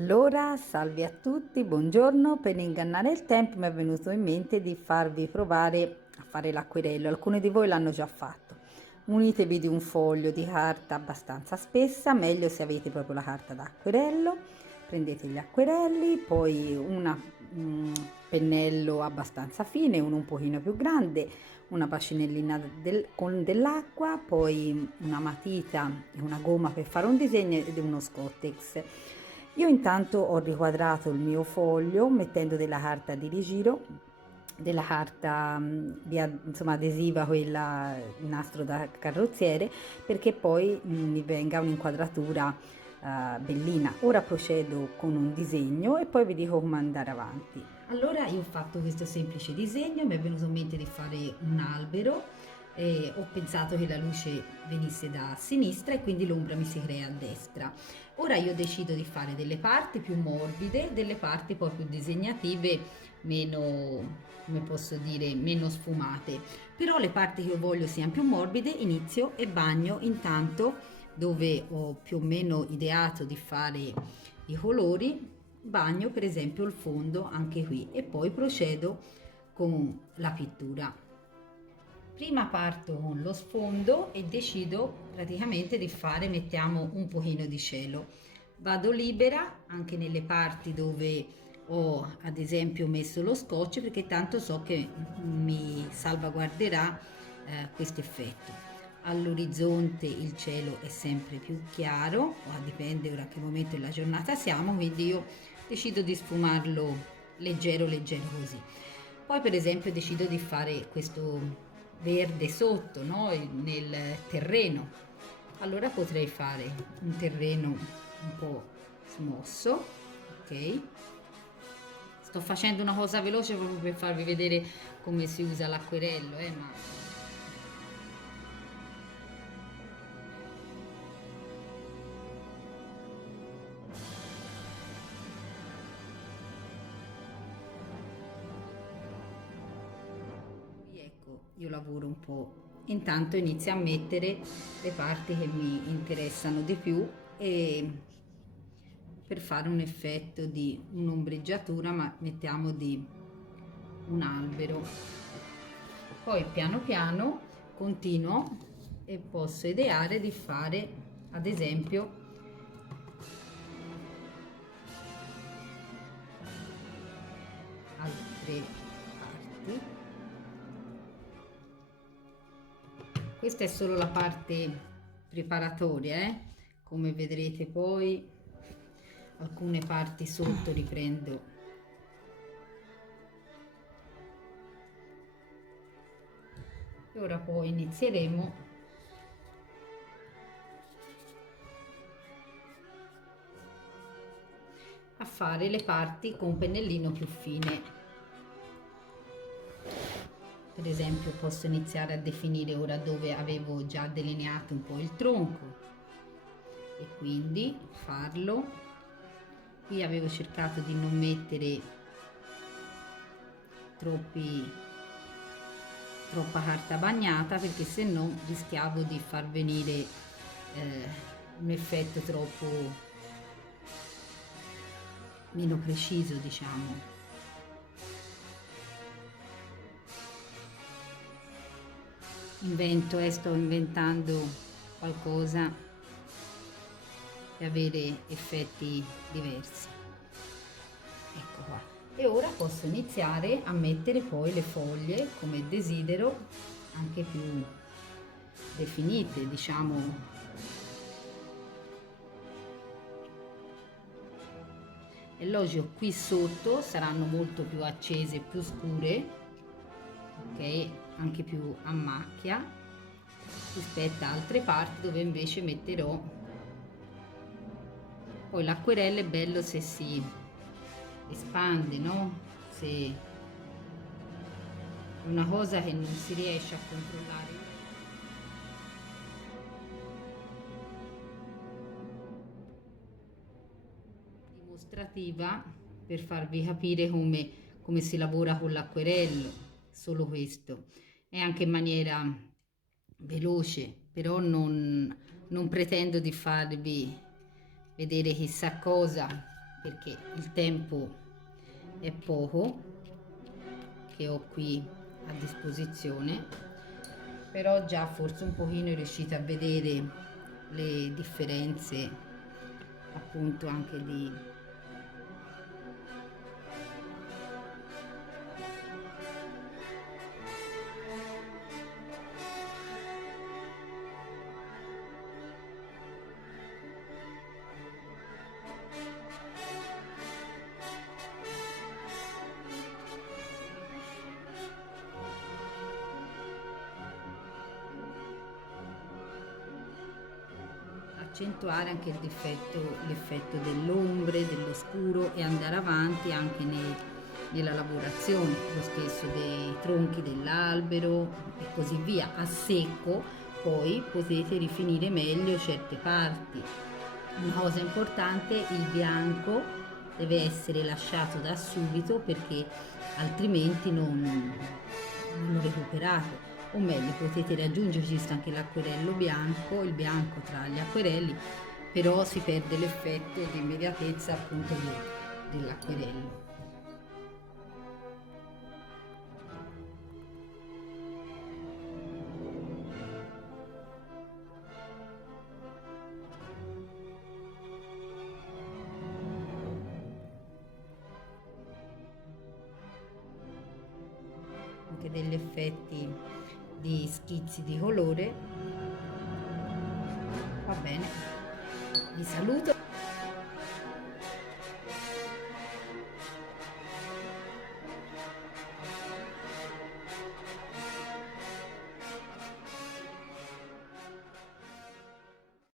Allora, salve a tutti, buongiorno. Per ingannare il tempo mi è venuto in mente di farvi provare a fare l'acquerello. Alcuni di voi l'hanno già fatto. Munitevi di un foglio di carta abbastanza spessa, meglio se avete proprio la carta d'acquerello. Prendete gli acquerelli, poi un pennello abbastanza fine, uno un pochino più grande, una bacinellina con dell'acqua, poi una matita e una gomma per fare un disegno ed uno Scottex. Io intanto ho riquadrato il mio foglio mettendo della carta di rigiro, della carta insomma adesiva, quella il nastro da carrozziere, perché poi mi venga un'inquadratura bellina. Ora procedo con un disegno e poi vi dico come andare avanti. Allora io ho fatto questo semplice disegno, mi è venuto in mente di fare un albero. Ho pensato che la luce venisse da sinistra e quindi l'ombra mi si crea a destra. Ora io decido di fare delle parti più morbide, delle parti poi più disegnative, meno, come posso dire, meno sfumate. Però le parti che io voglio siano più morbide, inizio e bagno intanto dove ho più o meno ideato di fare i colori, bagno per esempio il fondo anche qui e poi procedo con la pittura. Prima parto con lo sfondo e decido praticamente di fare, mettiamo un pochino di cielo. Vado libera anche nelle parti dove ho ad esempio messo lo scotch, perché tanto so che mi salvaguarderà questo effetto. All'orizzonte il cielo è sempre più chiaro, o dipende ora a che momento della giornata siamo, quindi io decido di sfumarlo leggero leggero così. Poi per esempio decido di fare questo verde sotto, no? Nel terreno. Allora potrei fare un terreno un po' smosso, ok? Sto facendo una cosa veloce proprio per farvi vedere come si usa l'acquerello, ma ecco, io lavoro un po'. Intanto inizio a mettere le parti che mi interessano di più e per fare un effetto di un'ombreggiatura, ma mettiamo di un albero. Poi piano piano continuo e posso ideare di fare ad esempio altre parti. Questa è solo la parte preparatoria, come vedrete poi alcune parti sotto riprendo. E ora poi inizieremo a fare le parti con un pennellino più fine. Per esempio posso iniziare a definire ora dove avevo già delineato un po' il tronco e quindi farlo. Qui avevo cercato di non mettere troppa carta bagnata, perché se no rischiavo di far venire un effetto troppo meno preciso, diciamo. Sto inventando qualcosa per avere effetti diversi. Ecco qua. E ora posso iniziare a mettere poi le foglie come desidero, anche più definite, diciamo. È logico, qui sotto saranno molto più accese, più scure, ok, anche più a macchia rispetto a altre parti dove invece metterò. Poi l'acquerello è bello se si espande, no? Se è una cosa che non si riesce a controllare dimostrativa per farvi capire come si lavora con l'acquerello, solo questo. È anche in maniera veloce, però non pretendo di farvi vedere chissà cosa, perché il tempo è poco che ho qui a disposizione, però già forse un pochino riuscite a vedere le differenze appunto anche di accentuare anche l'effetto dell'ombre, dell'oscuro e andare avanti anche nella lavorazione, lo stesso dei tronchi dell'albero e così via. A secco poi potete rifinire meglio certe parti. Una cosa importante, il bianco deve essere lasciato da subito perché altrimenti non lo recuperate, o meglio potete raggiungere, esiste anche l'acquerello bianco, il bianco tra gli acquerelli, però si perde l'effetto di immediatezza appunto dell'acquerello. Anche degli effetti di schizzi di colore. Va bene, vi saluto.